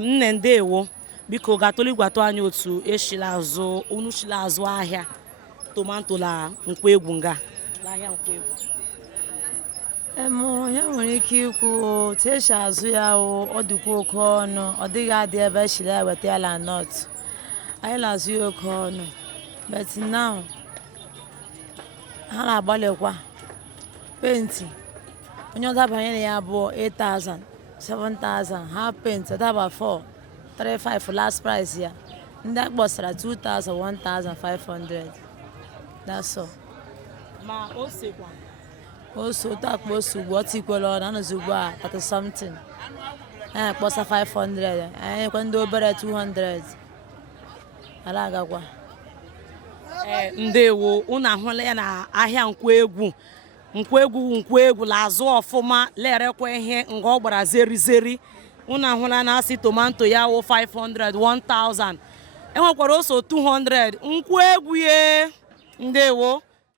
Nne ndewo biko gatoli gwato anyị otu unu shila azụ ahịa tomato la Nkwoegwu nga ahịa Nkwoegwu. Ya nwere ike ikwu otu esi azụ ya ọ dịkwa oke ọnụ, ọ dịghị adị ebe eshiri ya weta ya na north. Anyị na-azụ ya oke ọnụ, but now ha na-agbalịkwa penti onye ọ dabanye na ya bụ 8,000 7,000, ha penti daba 4 3,500 last price ya, ndị akpọsara 2,000 1,500. That's all. Ma ose kwa Ose otu akpa ose ugbu ọ tikwere ọnụ anọzi ugbu a 30 something. Anyị kpọsa 500, anyị nyekwa ndị obere 200. Ala agakwa. Ndewo unu ahụla ya na ahịa Nkwoegwu la azụ ọfụma lerekwa ihe nga ọ gbara zeri. Unu ahụla na asị tomato ya wụ 500 1,000. Enwekwara ose 200 Nkwoegwu ye. Ndewo.